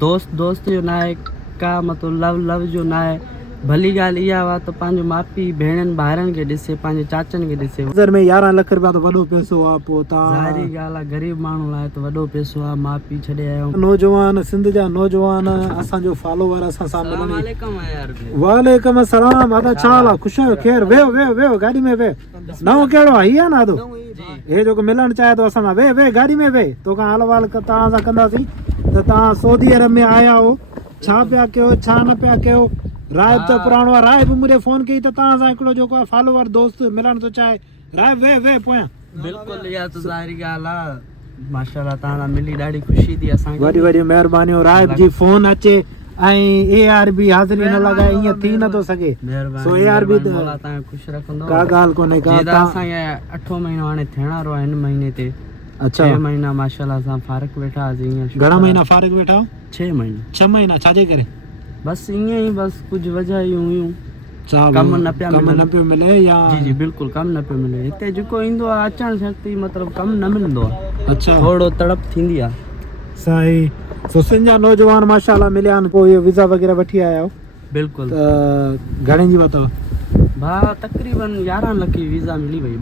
दोस्त दोस्त जो ना आहे का मतलब लव लव जो ना आहे। भली ॻाल्हि इहा हुआ त पंहिंजो माउ पीउ भेणनि भाइरनि खे ॾिसे, पंहिंजे चाचनि खे ॾिसे। नज़र में 11 लाख रुपया त वॾो पैसो आहे। पोइ ज़ाहिरी तव्हां ॻाल्हि आहे, ग़रीब माण्हू लाइ त वॾो पैसो आहे। माउ पीउ छॾे आया आहियूं। नौजवान सिंध जा नौजवान असांजो फॉलोवर असां सां मिलण। वालेकुम यार। वालेकुम अस्सलाम। आदा छा हाल आहे? ख़ुश आहियो? ख़ैर वेहो वेहो वेहो गाॾी में वेह। नओं कहिड़ो आहे? हीअ ना आदो हे जेको मिलण चाहे थो असां सां। वेह वेह गाॾी में वेह। तोखां हाल वाल तव्हां सां कंदासीं त तव्हां सऊदी अरब में आया हो, छा पिया कयो छा न पिया कयो। राइब त पुराणो आहे। राइब मूंखे फ़ोन कई त तव्हां सां हिकिड़ो जेको आहे फॉलोवर दोस्त मिलण थो चाहे। राइब वेह वेह पोयां। बिल्कुलु इहा त ज़ाहिरी ॻाल्हि आहे। माशाल्लाह तव्हां सां मिली ॾाढी ख़ुशी थी असांखे। वॾी वॾी महिरबानियूं। राइब जी फ़ोन अचे ऐं ARB हाज़िरी न लॻाए ईअं थी नथो सघे। सो ARB तव्हां ख़ुशि रखंदो। का ॻाल्हि कोन्हे का। असांखे 8 महीनो हाणे थियण वारो आहे हिन महीने ते। अच्छा 6 महीना माशाल्लाह असां फारिग वेठा हुआसीं। घणा महीना फारिग वेठा? 6 महीना। 6 महीना छाजे करे? बस ईअं ई बस कुछ वजह हुयूं। कम न पियो मिले या? जी जी बिल्कुलु कम न पियो मिले। हिते जेको ईंदो आहे अचण शक्ति मतलब कम न मिलंदो आहे। अच्छा थोड़ो तड़प थींदी आहे। सही। सो सिंध जा नौजवान माशाल्लाह मिलिया आहिनि। पोइ इहो वीज़ा वग़ैरह वठी आया हो? बिल्कुलु। त घणे जी वरितव? भाउ तक़रीबन 11 लख जी वीज़ा मिली वई।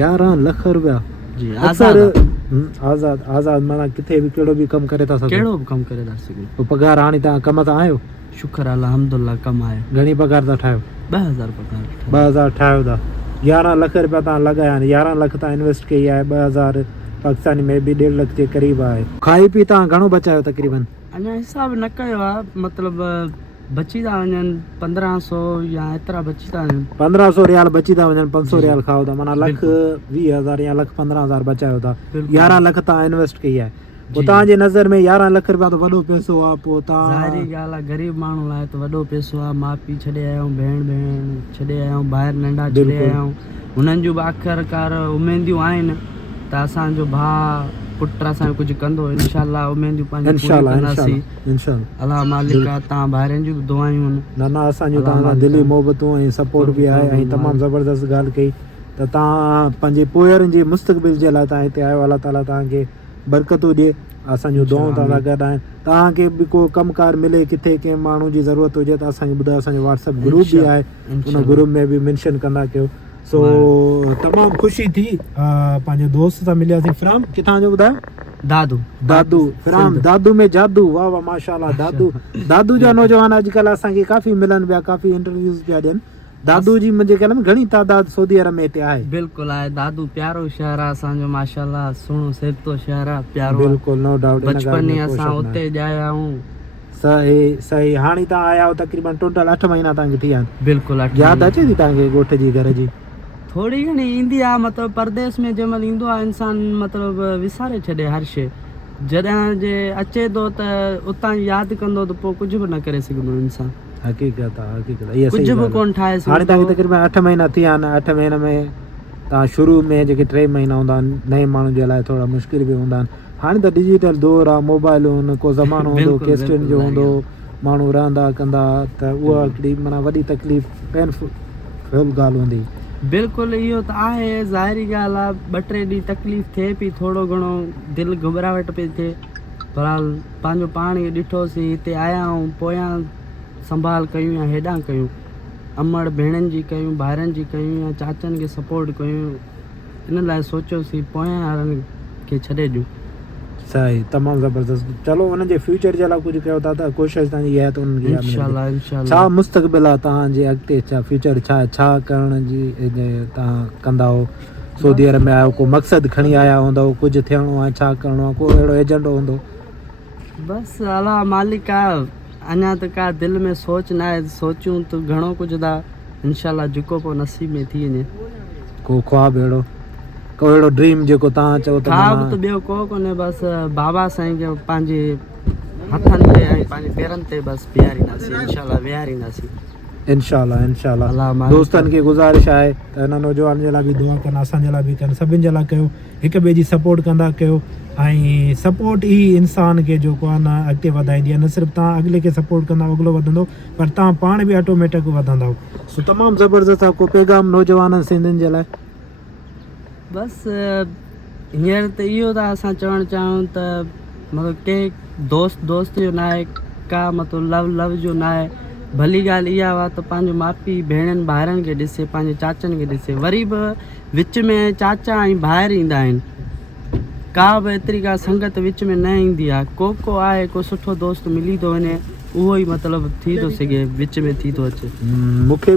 11 लाख रुपया? जी आज़ाद आज़ाद माना किथे बि कहिड़ो बि कमु करे था सघो? कहिड़ो बि कमु करे था सघूं। पोइ पघार हाणे तव्हां कम तां आहियो? शुक्र अल्हम्दुलिल्लाह कम आहे। घणी पघार था ठाहियो? 2000 पघार। 2000 ठाहियो था। 11 लाख रुपया तव्हां लॻाया आहिनि। 11 लाख तव्हां इन्वेस्ट कई आहे। 2000 पाकिस्तानी में बि 1.5 लख जे क़रीब आहे। खाई पी तव्हां घणो बचायो तक़रीबन? अञा हिसाब न कयो आहे। मतलब बची था वञनि 1500 या एतिरा बची था वञनि। 1500 रियाल बची था वञनि। 500 रियाल खाओ था माना 1,20,000 या 1,15,000 बचायो था। 11 लख तव्हां इन्वेस्ट कई आहे। पोइ तव्हांजे नज़र में 11 लख रुपया त वॾो पैसो आहे। पोइ तव्हां ज़ाहिरी ॻाल्हि आहे ग़रीब माण्हू लाइ त वॾो पैसो आहे। माउ पीउ छॾे आया आहियूं, भेण छॾे आया आहियूं, ॿाहिरि नंढा छॾे आया आहियूं। हुननि जूं बि आख़िरकार उमेदियूं आहिनि त असांजो भाउ पुटु असांजो कुझु कंदो। इंशाल्लाह उमेदियूं पंहिंजी पूरी कंदासीं। अल्लाह मालिक आहे। तव्हां ॿाहिरनि जूं बि दुआयूं आहिनि। न असांजूं तव्हां सां दिली मोहबतूं ऐं सपोर्ट बि आहे। ऐं तमामु ज़बरदस्त ॻाल्हि कई त तव्हां पंहिंजे पोयरनि जी मुस्तक़बिल जे लाइ तव्हां हिते आयो। अलाह ताला तव्हांखे बरकतूं ॾिए। असांजूं दुआऊं तव्हां सां गॾु आहिनि। तव्हांखे बि को कमकार मिले किथे कंहिं माण्हू जी ज़रूरत हुजे त असांखे ॿुधायो। असांजो WhatsApp ग्रुप बि आहे। उन ग्रुप में बि मेंशन कंदा कयो। सो तमामु ख़ुशी थी। पंहिंजे दोस्त सां मिलियासीं। फ्राम किथां जो ॿुधायो? दादू फ्राम दादू में जादू। वाह वाह माशाल्लाह। दादू जा नौजवान अॼुकल्ह असांखे काफ़ी मिलनि पिया, काफ़ी इंटरव्यूज़ पिया ॾियनि। दादू जी मुंहिंजे ख्याल में घणी तादाद सऊदी अरब में हिते आहे? बिल्कुलु आहे। दादू प्यारो शहर आहे असांजो माशाल्लाह। सुहिणो सेबतो शहर आहे, प्यारो। बिल्कुलु नो डाउट। बचपन में असां उते ॼाया आहियूं। सही सही। हाणे तव्हां आया हो तक़रीबन टोटल 8 महीना तव्हांखे थी विया आहिनि। बिल्कुलु। यादि अचे थी तव्हांखे ॻोठ जी घर जी? थोड़ी घणी ईंदी आहे। मतलब परदेस में जंहिं महिल ईंदो आहे इंसान मतलब विसारे छॾे हर शइ। जॾहिं जे अचे थो त उतां यादि कंदो त पोइ कुझु बि न करे सघंदो इंसान। हक़ीक़त आहे हक़ीक़त। इहा कुझु बि कोन ठाहे सघंदो। हाणे तव्हांखे तक़रीबन 8 महीना थी विया आहिनि। 8 महीने में तव्हां शुरू में जेके 3 महीना हूंदा आहिनि नए माण्हुनि जे लाइ थोरा मुश्किल बि हूंदा आहिनि। हाणे त डिजिटल दौर आहे, मोबाइल आहिनि, को ज़मानो हूंदो केस्टनि जो हूंदो, माण्हू रहंदा कंदा त उहा हिकिड़ी माना वॾी तकलीफ़ पेनफुल ॻाल्हि हूंदी। बिल्कुलु इहो त आहे। ज़ाहिरी ॻाल्हि आहे। 2-3 ॾींहं तकलीफ़ थिए पई, थोरो घणो दिलि घबराहट पई थिए। बहरहाल पंहिंजो पाण खे ॾिठोसीं। हिते आया आहियूं, पोयां संभाल कयूं या हेॾां कयूं, अमड़ भेणनि जी कयूं, भाइरनि जी कयूं या चाचनि खे सपोर्ट कयूं। इन लाइ सोचियोसीं पोयां वारनि खे छॾे ॾियूं। सही। तमामु ज़बरदस्त। चलो उन्हनि जे फ्यूचर जे लाइ कुझु कयो था त कोशिशि तव्हांजी इहा आहे त उन्हनि खे इंशाल्लाह। छा मुस्तक़बिल आहे तव्हांजे अॻिते? छा फ्यूचर छा करण जी तव्हां कंदा हो? सऊदी अरब में आयो, को मक़सदु खणी आया हूंदव, कुझु थियणो आहे, छा करिणो आहे, को अहिड़ो एजेंडो हूंदो? बसि अल्लाह मालिक आहे। अञा त का दिलि में सोच न आहे। सोचूं त घणो कुझु था। इंशाल्लाह जेको पोइ नसीब में थी वञे। को ख्वाब अहिड़ो, को अहिड़ो ड्रीम जेको तव्हां चओ त? ख्वाब त ॿियो को कोन्हे। बसि बाबा साईं खे पंहिंजे हथनि ते ऐं पंहिंजे पेरनि ते बसि बीहारींदासीं। इंशाल्लाह विहारींदासीं। इंशाल्लाह। दोस्तनि खे गुज़ारिश आहे त हिन नौजवान जे लाइ बि दुआ कनि, असांजे लाइ बि कनि, सभिनि जे लाइ कयो। हिक ॿिए जी सपोर्ट कंदा कयो। ऐं सपोर्ट ई इंसान खे जेको आहे न अॻिते वधाईंदी आहे। न सिर्फ़ु तव्हां अॻिले खे सपोर्ट कंदा अॻिलो वधंदो, पर तव्हां पाण बि ऑटोमेटिक वधंदव। सो तमामु ज़बरदस्त आहे। को पैगाम नौजवाननि सिंधियुनि जे लाइ? बसि हींअर त इहो था असां चवणु चाहियूं त मतिलबु के दोस्त जो न आहे का मतिलबु लव जो न आहे। भली ॻाल्हि इहा हुआ त पंहिंजो माउ पीउ भेणनि भाइरनि खे ॾिसे, पंहिंजे चाचनि खे ॾिसे, वरी बि विच में चाचा ऐं भाइर ईंदा आहिनि, का बि एतिरी का संगत विच में न ईंदी आहे। को आहे को सुठो दोस्त मिली थो वञे, उहो ई मतिलबु थी थो सघे विच में थी थो अचे। मूंखे